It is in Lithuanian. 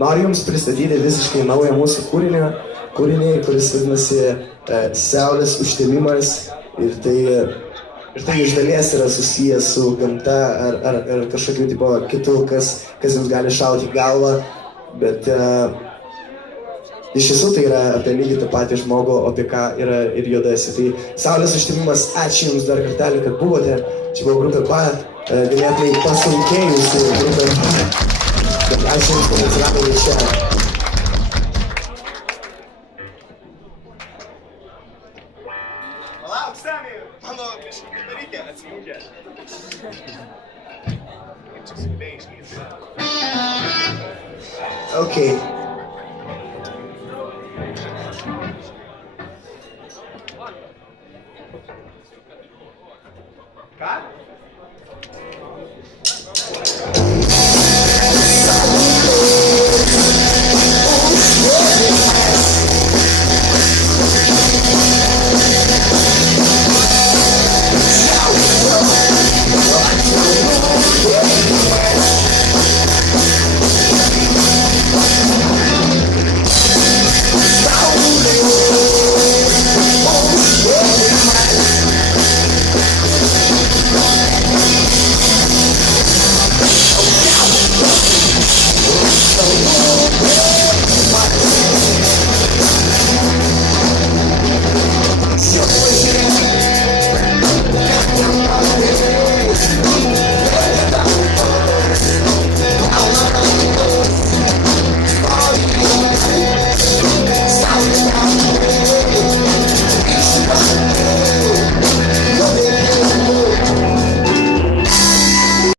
Noriu Jums pristatyti visiškai naują mūsų kūrinį, kuris vadinasi Saulės užtemimas ir tai iš dalies yra susijęs su gamta ar kažkokiu tipo kitu, kas Jums gali šauti į galvą, bet iš tiesų tai yra apie lygiai tą patį žmogų, apie ką yra ir Juodasi. Tai Saulės užtemimas, ačiū Jums dar kartelį, kad buvote. Čia buvo grupė P, ganėtinai pasunkėjusi grupė P. Bet ačiū Jums, kad atsiradote čia. Palauk, Sami, mano biškį gitarikė atsijungė. Kaip čia skubėjai išlyti. Okay.